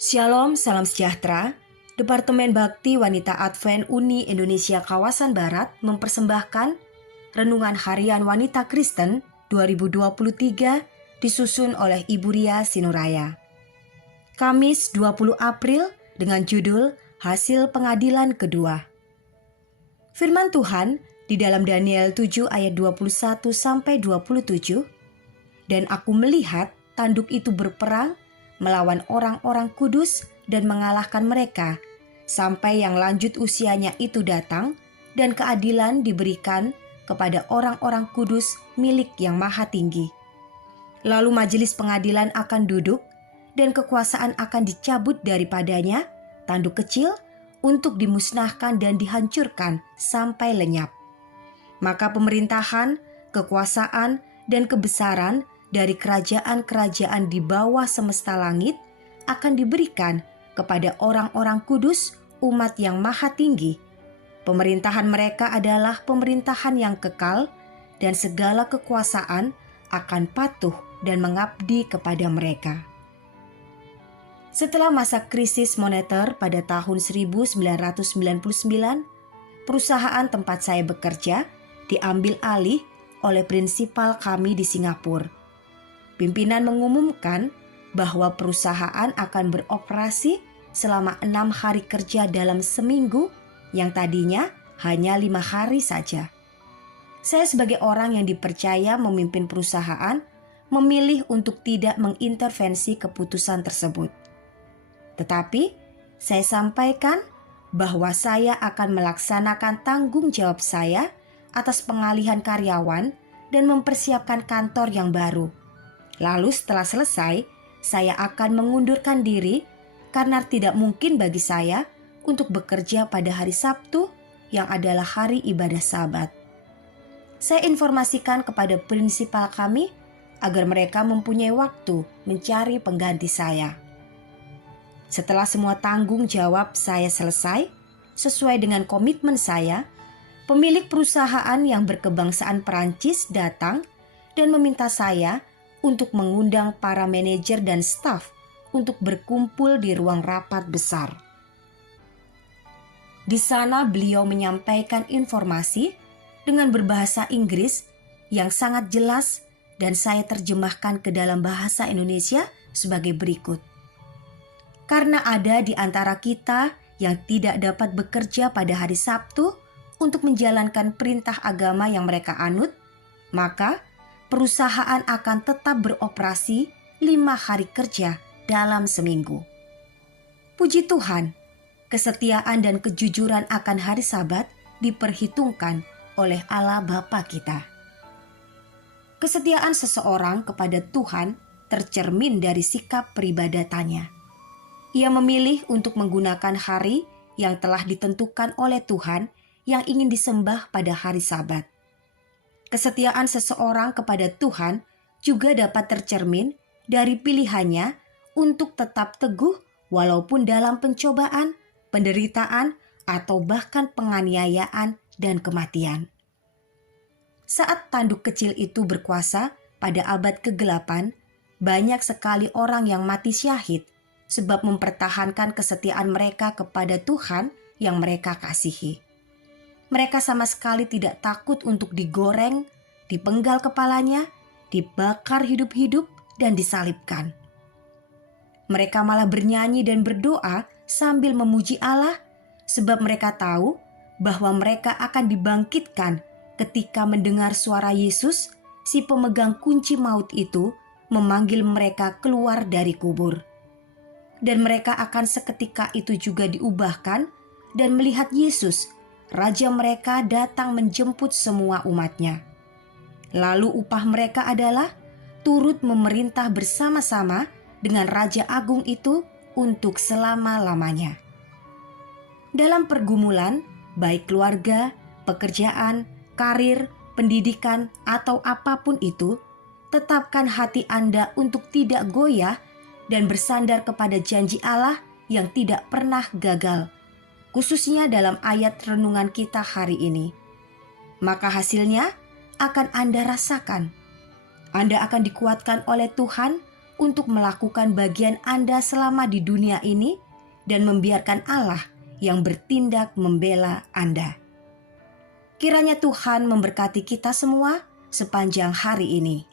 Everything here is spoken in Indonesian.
Shalom, salam sejahtera. Departemen Bakti Wanita Advent Uni Indonesia Kawasan Barat mempersembahkan Renungan Harian Wanita Kristen 2023 disusun oleh Ibu Ria Sinuraya. Kamis 20 April dengan judul Hasil Pengadilan Kedua. Firman Tuhan di dalam Daniel 7 ayat 21-27, "Dan aku melihat tanduk itu berperang melawan orang-orang kudus dan mengalahkan mereka, sampai yang lanjut usianya itu datang, dan keadilan diberikan kepada orang-orang kudus milik yang maha tinggi. Lalu majelis pengadilan akan duduk, dan kekuasaan akan dicabut daripadanya, tanduk kecil, untuk dimusnahkan dan dihancurkan sampai lenyap. Maka pemerintahan, kekuasaan, dan kebesaran dari kerajaan-kerajaan di bawah semesta langit akan diberikan kepada orang-orang kudus umat yang maha tinggi. Pemerintahan mereka adalah pemerintahan yang kekal, dan segala kekuasaan akan patuh dan mengabdi kepada mereka." Setelah masa krisis moneter pada tahun 1999, perusahaan tempat saya bekerja diambil alih oleh prinsipal kami di Singapura. Pimpinan mengumumkan bahwa perusahaan akan beroperasi selama 6 hari kerja dalam seminggu yang tadinya hanya 5 hari saja. Saya sebagai orang yang dipercaya memimpin perusahaan memilih untuk tidak mengintervensi keputusan tersebut. Tetapi saya sampaikan bahwa saya akan melaksanakan tanggung jawab saya atas pengalihan karyawan dan mempersiapkan kantor yang baru. Lalu setelah selesai, saya akan mengundurkan diri karena tidak mungkin bagi saya untuk bekerja pada hari Sabtu yang adalah hari ibadah Sabat. Saya informasikan kepada prinsipal kami agar mereka mempunyai waktu mencari pengganti saya. Setelah semua tanggung jawab saya selesai, sesuai dengan komitmen saya, pemilik perusahaan yang berkebangsaan Perancis datang dan meminta saya untuk mengundang para manajer dan staf untuk berkumpul di ruang rapat besar. Di sana beliau menyampaikan informasi dengan berbahasa Inggris yang sangat jelas dan saya terjemahkan ke dalam bahasa Indonesia sebagai berikut. Karena ada di antara kita yang tidak dapat bekerja pada hari Sabtu untuk menjalankan perintah agama yang mereka anut, maka perusahaan akan tetap beroperasi 5 hari kerja dalam seminggu. Puji Tuhan, kesetiaan dan kejujuran akan hari Sabat diperhitungkan oleh Allah Bapa kita. Kesetiaan seseorang kepada Tuhan tercermin dari sikap peribadatannya. Ia memilih untuk menggunakan hari yang telah ditentukan oleh Tuhan yang ingin disembah pada hari Sabat. Kesetiaan seseorang kepada Tuhan juga dapat tercermin dari pilihannya untuk tetap teguh walaupun dalam pencobaan, penderitaan, atau bahkan penganiayaan dan kematian. Saat tanduk kecil itu berkuasa pada abad ke-8, banyak sekali orang yang mati syahid sebab mempertahankan kesetiaan mereka kepada Tuhan yang mereka kasihi. Mereka sama sekali tidak takut untuk digoreng, dipenggal kepalanya, dibakar hidup-hidup, dan disalibkan. Mereka malah bernyanyi dan berdoa sambil memuji Allah, sebab mereka tahu bahwa mereka akan dibangkitkan ketika mendengar suara Yesus, si pemegang kunci maut itu, memanggil mereka keluar dari kubur. Dan mereka akan seketika itu juga diubahkan dan melihat Yesus, Raja mereka, datang menjemput semua umatnya. Lalu upah mereka adalah turut memerintah bersama-sama dengan Raja Agung itu untuk selama-lamanya. Dalam pergumulan, baik keluarga, pekerjaan, karir, pendidikan, atau apapun itu, tetapkan hati Anda untuk tidak goyah dan bersandar kepada janji Allah yang tidak pernah gagal, khususnya dalam ayat renungan kita hari ini. Maka hasilnya akan Anda rasakan. Anda akan dikuatkan oleh Tuhan untuk melakukan bagian Anda selama di dunia ini dan membiarkan Allah yang bertindak membela Anda. Kiranya Tuhan memberkati kita semua sepanjang hari ini.